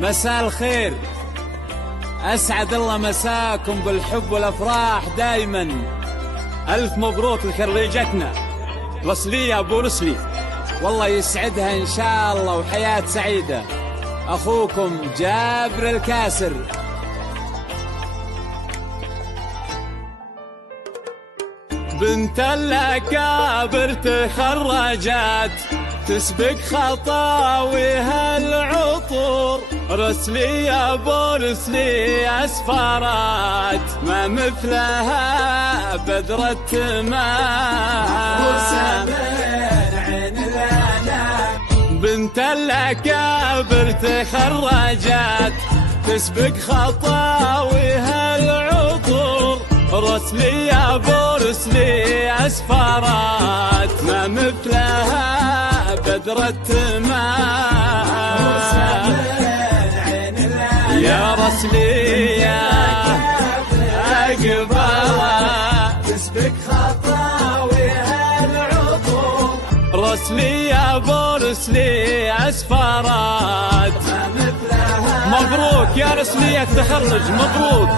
مساء الخير، أسعد الله مساكم بالحب والأفراح دايما. ألف مبروك لخريجتنا رسلية أبو رسلي، والله يسعدها إن شاء الله وحياة سعيدة. أخوكم جابر الكاسر. بنت الأكابر تخرجت تسبق خطاويها العطور، رسلي أبو رسلي أسفرت ما مثلها بدر التمام. بنت الأكابر تخرجت تسبق خطاويها العطور، رسلي أبو رسلي أسفرت ما مثلها بدر التمام. يا رسلي يا أقبلها تسبق خطاويها العطور، رسلي يا أبو رسلي أسفرت ما مثلها. مبروك يا رسلي التخرج، مبروك.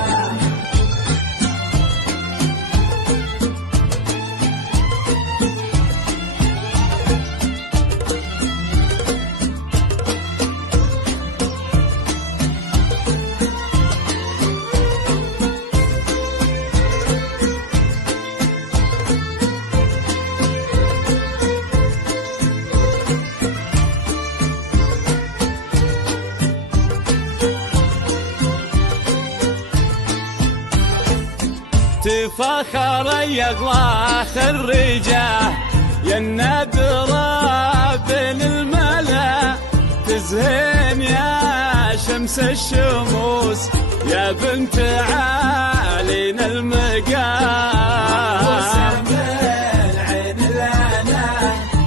تفاخر يغلى خريجه يا النادرة بين الملا، تزهين يا شمس الشموس يا بنت عالينا المقام،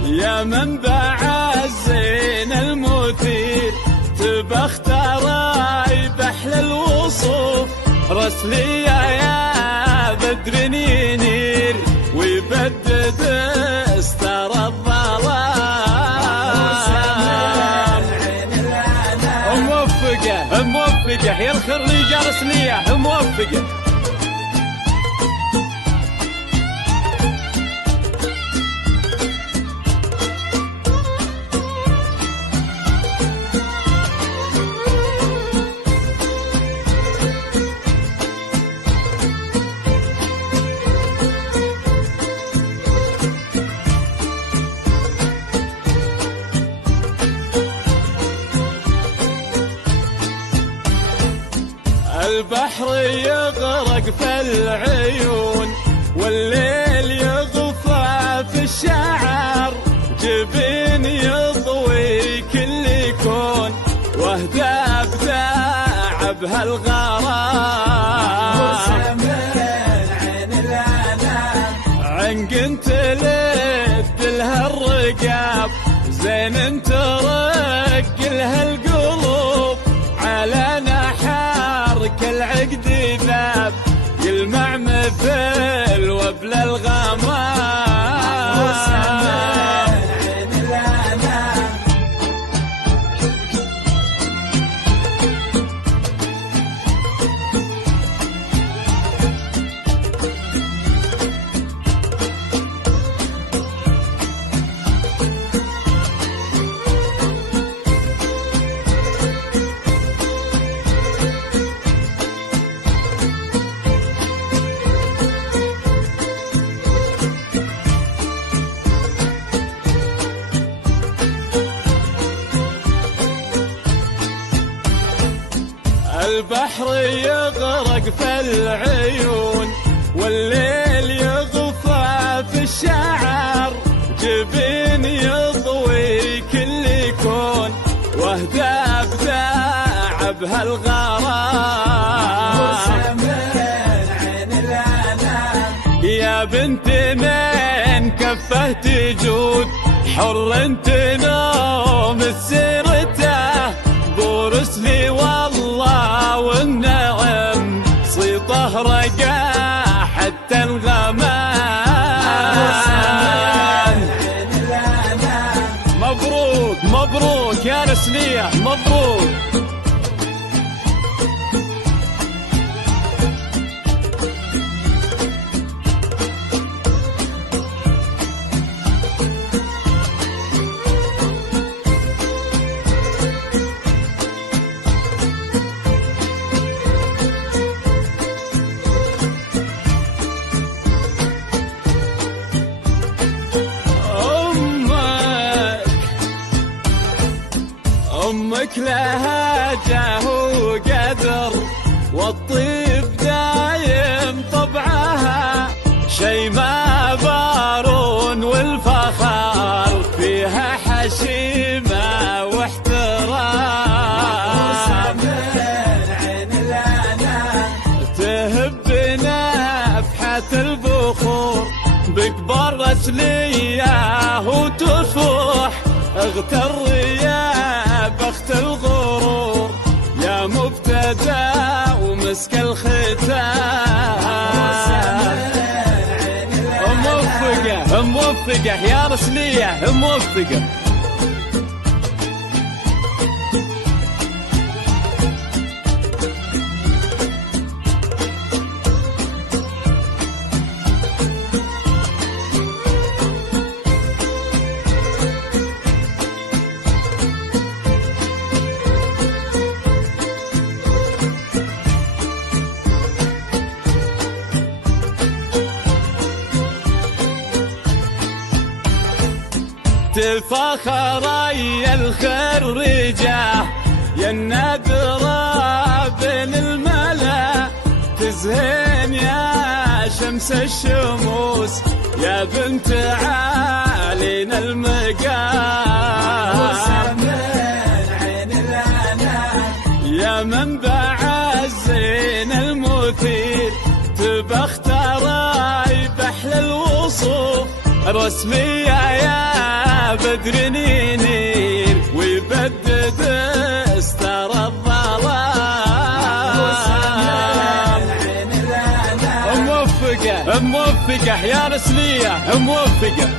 يا منبع الزين المثير تبختري بحل الوصوف، رسلي يا بدر ينير ويبدد استر الظلام. موفقة موفقة يا الخريجة رسلية، موفقة. البحر يغرق في العيون والليل يغفى في الشعر، جبين يضوي كل كون واهدى بداع بهالغرام، عنق تلد لها الرقاب زين ترق لها القلوب، على نحر كالعقد ذاب يلمع مثل وبل الغمام. البحر يغرق في العيون والليل يغفى في الشعر، جبين يضوي كل كون واهدى بداع بهالغرام، يا بنت من كفه تجود حر تنوم سيرته، بورسلي والله والنعم صيته رقا حتى الغمام. مبروك مبروك يا رسلية، مبروك. أمك لها جاه وقدر والطيب دايم طبعها، شي ما بارون والفخار فيها حشيمة واحترام. تهب نفحة البخور بكبر رسليه وتفوح، اغتر يا بخت الغرور يا مبتدى ومسك الختام. موفقة موفقة يا رسلية موفقة. تفاخري الخريجة يا النادرة بين الملا، تزهين يا شمس الشموس يا بنت عالينا المقام، يا منبع الزين المثير تبختري بحل الوصوف، رسمية يا بدر نينير ويبدد استر الظلام. موفقة موفقة يا رسلية موفقة.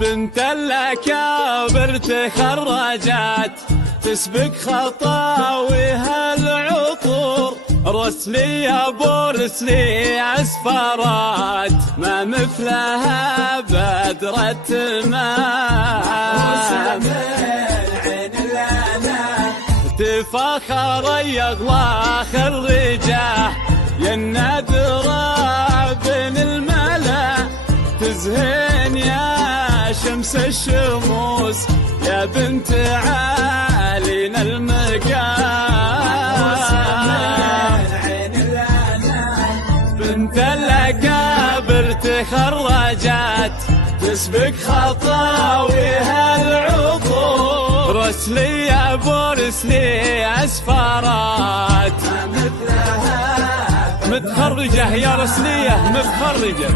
بنت الأكابر تخرجت تسبق خطاويها العطور، رسلية بورسلي أسفرات ما مثلها بدرة تمام. تفاخر يغلى خرجه يا النادرة بين الملا، تزهين يا شمس الشموس يا بنت عالينا المقام. بنت الأكابر تخرجت تسبق خطاويها العطور، رسلية بورسلي أسفرات متخرجة يا رسلية متخرجة.